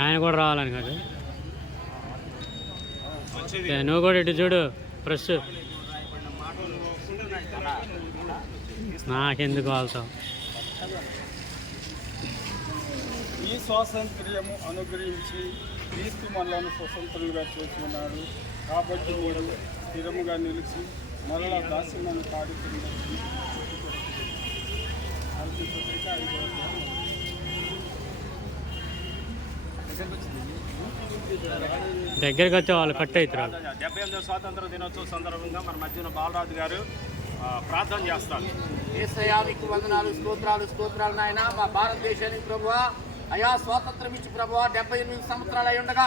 ఆయన కూడా రావాలని కాదు. నువ్వు కూడా ఇటు చూడు ఫ్రెష్. నాకెందుకు వాళ్ళతో ఈ స్వాతంత్ర్యము అనుగ్రహించి క్రీస్తు మనలను స్వతంత్రులుగా చేసి ఉన్నాడు కాబట్టి మీరు స్థిరముగా నిలిచి మరలా దాస్యమని పాడుతున్నారు దగ్గరికి వచ్చే వాళ్ళు కట్ అవుతారు డెబ్బై ఎనిమిదో స్వాతంత్ర దినోత్సవ సందర్భంగా మన మధ్యన బాలరాజు గారు ఆ, ప్రార్థన చేస్తారు. ఏసయ్యా మీకు వందనాలు స్తోత్రాలు స్తోత్రాలు నాయన. మా భారతదేశానికి ప్రభువా అయా స్వాతంత్రం ఇచ్చి ప్రభువా డెబ్బై ఎనిమిది సంవత్సరాలు అయి ఉండగా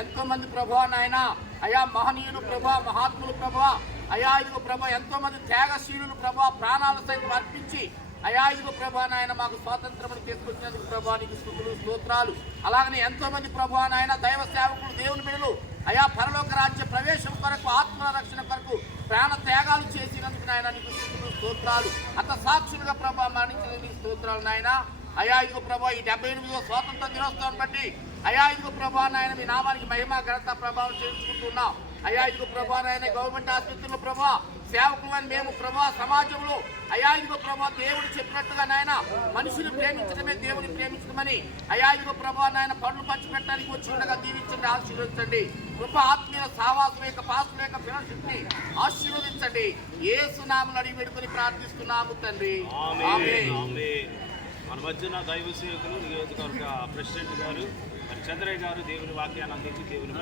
ఎంతో మంది ప్రభువా నాయన అయా మహనీయులు ప్రభువా మహాత్ములు ప్రభువా అయా ఇదిగో ప్రభా ఎంతో మంది త్యాగశీలులు ప్రభా ప్రాణాలు సైతం అర్పించి అయా ఇదిగో ప్రభా నాయన మాకు స్వాతంత్రం తీసుకొచ్చినందుకు ప్రభా నీకు స్థుతులు స్తోత్రాలు. అలాగనే ఎంతో మంది ప్రభా నాయన దైవ సేవకులు దేవుని బిడలు అయా పరలోక రాజ్య ప్రవేశం కొరకు ఆత్మ రక్షణ కొరకు ప్రాణ త్యాగాలు చేసినందుకు నాయన నీకు స్థుతులు స్తోత్రాలు. అంత సాక్షులుగా ప్రభా మరణించిన నీకు స్తోత్రాలు నాయన. అయా ఇదిగో ప్రభా ఈ డెబ్బై ఎనిమిదిలో స్వాతంత్ర దినోత్సవం బట్టి అయా ఇదిగో ప్రభా నాయన మీ నామానికి మహిమ ఘనత ప్రభావం చేసుకుంటున్నాం అయా ఇదిగో ప్రభా నాయన గవర్నమెంట్ ఆసుపత్రుల్లో ప్రభా సేవకులని మేము ప్రభా సమాజంలో అయా ఇదిగో ప్రభా దేవుడు చెప్పినట్టుగా నాయన మనుషులు ప్రేమించడమే దేవుని ప్రేమించడమని అయా ఇదిగో ప్రభా నాయన పండ్లు పంచిపెట్టడానికి వచ్చి ఉండగా దీవించండి ఆశీర్వదించండి. కృప ఆత్మీయ సావాసం యొక్క పాసుల యొక్క ఫెలోషిప్ని ఆశీర్వదించండి. ఏ సునాములు అడిగి పెడుకుని ప్రార్థిస్తున్నాము తండ్రి. మన మధ్యన దైవ సేవకులు నియోజకవర్గ ప్రెసిడెంట్ గారు మరి చంద్రయ్య గారు దేవుని వాక్యాన్ని అందించి దేవుని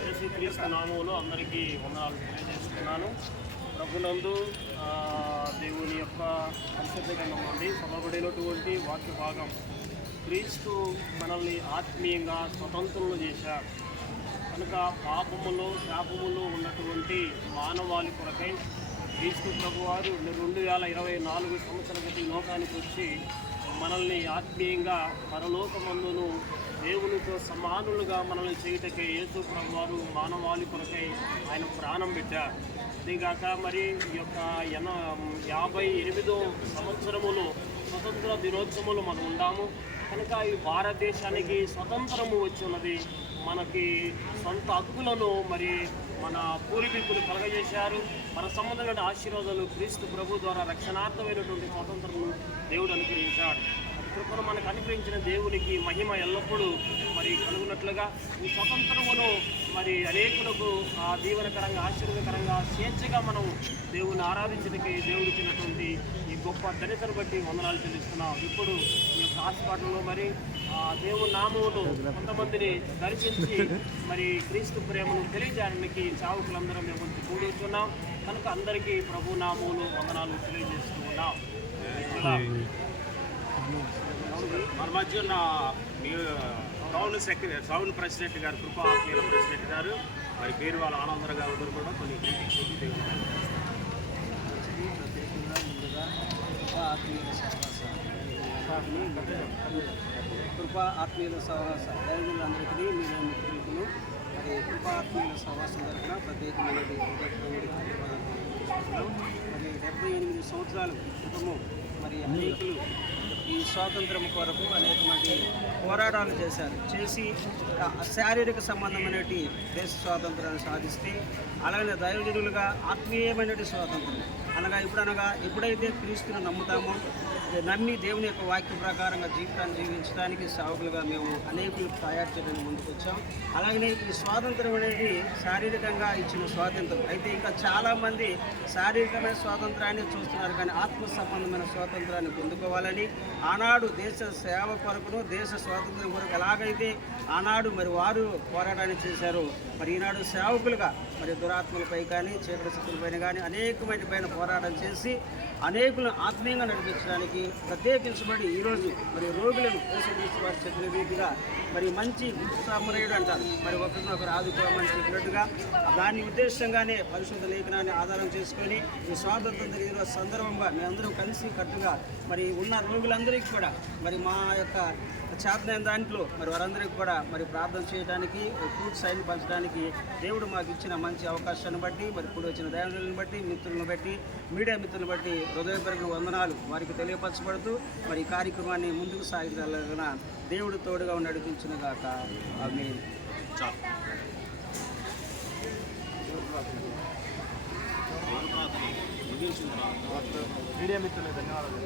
యేసుక్రీస్తు నామంలో అందరికీ వందనాలు తెలియజేస్తున్నాను. ప్రభునందు దేవుని యొక్క పరిశుద్ధ గ్రంథం నుండి వాక్య భాగం క్రీస్తు మనల్ని ఆత్మీయంగా స్వతంత్రులు చేశారు. కనుక పాపములో శాపములో ఉన్నటువంటి మానవాళి కొరకై క్రీస్తు ప్రభువారు రెండు వేల ఇరవై నాలుగు సంవత్సరాల క్రితం లోకానికి వచ్చి మనల్ని ఆత్మీయంగా పరలోకమందును దేవునితో సమానులుగా మనల్ని చేయటకే యేసు ప్రభువారు మానవాళి కొరకై ఆయన ప్రాణం పెట్టారు. అంతేగాక మరి ఈ యొక్క ఎన యాభై ఎనిమిదో సంవత్సరములో స్వతంత్ర దినోత్సవంలో మనం ఉన్నాము కనుక ఈ భారతదేశానికి స్వతంత్రము వచ్చి ఉన్నది మనకి సొంత హక్కులను మరి మన పూర్వీకులు కలగజేశారు. మన సంబంధమైన ఆశీర్వాదాలు క్రీస్తు ప్రభు ద్వారా రక్షణార్థమైనటువంటి స్వాతంత్రము దేవుడు అనుగ్రహించాడు. కృపను మనకు అనుగ్రహించిన దేవునికి మహిమ ఎల్లప్పుడూ మరి కలుగునట్లుగా ఈ స్వతంత్రమును మరి అనేకులకు ఆ దీవనకరంగా ఆశీర్వదకరంగా స్వేచ్ఛగా మనం దేవుని ఆరాధించడానికి దేవుడు ఇచ్చినటువంటి గొప్ప ధనితను బట్టి వందనాలు చెల్లిస్తున్నాం. ఇప్పుడు ఈ యొక్క హాస్పిటల్లో మరి దేవుని నామములు కొంతమందిని దర్శించి మరి క్రీస్తు ప్రేమను తెలియజేయడానికి చావుకులందరం మేము వచ్చి కనుక అందరికీ ప్రభు నామములు వందనాలు తెలియజేస్తూ ఉన్నాం. ఇలా మధ్యన మీ టౌన్ సెక్రటరీ టౌన్ ప్రెసిడెంట్ గారు కృపా ప్రెసిడెంట్ గారు మరి పేరు వాళ్ళ ఆనందర గారు కూడా కొన్ని greetings కృపా ఆత్మీయుల సహవాస దైవులందరికీ మీరు మిత్రులను మరి కృపా ఆత్మీయుల సహవాసం తరఫున ప్రత్యేకమైన మరి డెబ్బై ఎనిమిది సంవత్సరాలు క్రితము మరి అనేకులు ఈ స్వాతంత్రం కొరకు అనేకమంది పోరాటాలు చేశారు. చేసి శారీరక సంబంధమైనటి దేశ స్వాతంత్రాన్ని సాధిస్తే అలాగే దైవజనులుగా ఆత్మీయమైనటి స్వాతంత్రం. అనగా ఇప్పుడు అనగా ఎప్పుడైతే క్రీస్తుని నమ్ముతామో నమ్మి దేవుని యొక్క వాక్య ప్రకారంగా జీవితాన్ని జీవించడానికి సావుకులుగా మేము అనేకులు తయారు చేయడానికి ముందుకు వచ్చాం అలాగనే ఈ స్వాతంత్రం అనేది శారీరకంగా ఇచ్చిన స్వాతంత్రం. అయితే ఇంకా చాలామంది శారీరకమైన స్వాతంత్రాన్ని చూస్తున్నారు కానీ ఆత్మ సంబంధమైన స్వాతంత్రాన్ని పొందుకోవాలని. ఆనాడు దేశ సేవ కొరకును దేశ స్వాతంత్రం కొరకు ఎలాగైతే ఆనాడు మరి వారు పోరాటాన్ని చేశారు మరి ఈనాడు సేవకులుగా మరి దురాత్మలపై కానీ చీకటి శక్తులపైన కానీ అనేకమైన పైన పోరాటం చేసి అనేకులను ఆత్మీయంగా నడిపించడానికి ప్రత్యేకించబడి ఈరోజు మరి రోగులను యేసుక్రీస్తు వారి చెప్పిన రీతిగా మరి మంచి సమరయుడు అంటారు. మరి ఒకరినొకరు ఆదుకోమని చెప్పినట్టుగా దాని ఉద్దేశంగానే పరిశుద్ధ లేఖనాన్ని ఆధారం చేసుకొని ఈ స్వాతంత్రం జరిగిన సందర్భంగా మేమందరం కలిసి కట్టుగా మరి ఉన్న రోగులందరికీ కూడా మరి మా యొక్క చేతనైన దాంట్లో మరి వారందరికీ కూడా మరి ప్రార్థన చేయడానికి ఫ్రూట్ సైన్ పంచడానికి దేవుడు మాకు ఇచ్చిన మంచి అవకాశాన్ని బట్టి మరి ఇప్పుడు వచ్చిన దయాలను బట్టి మిత్రులను బట్టి మీడియా మిత్రులను బట్టి హృదయపరమైన వందనాలు వారికి తెలియపరచబడుతూ మరి ఈ కార్యక్రమాన్ని ముందుకు సాగించాలన్న దేవుడు తోడుగా నడిపించిన గాక. అవి మీడియా మిత్రులే ధన్యవాదాలు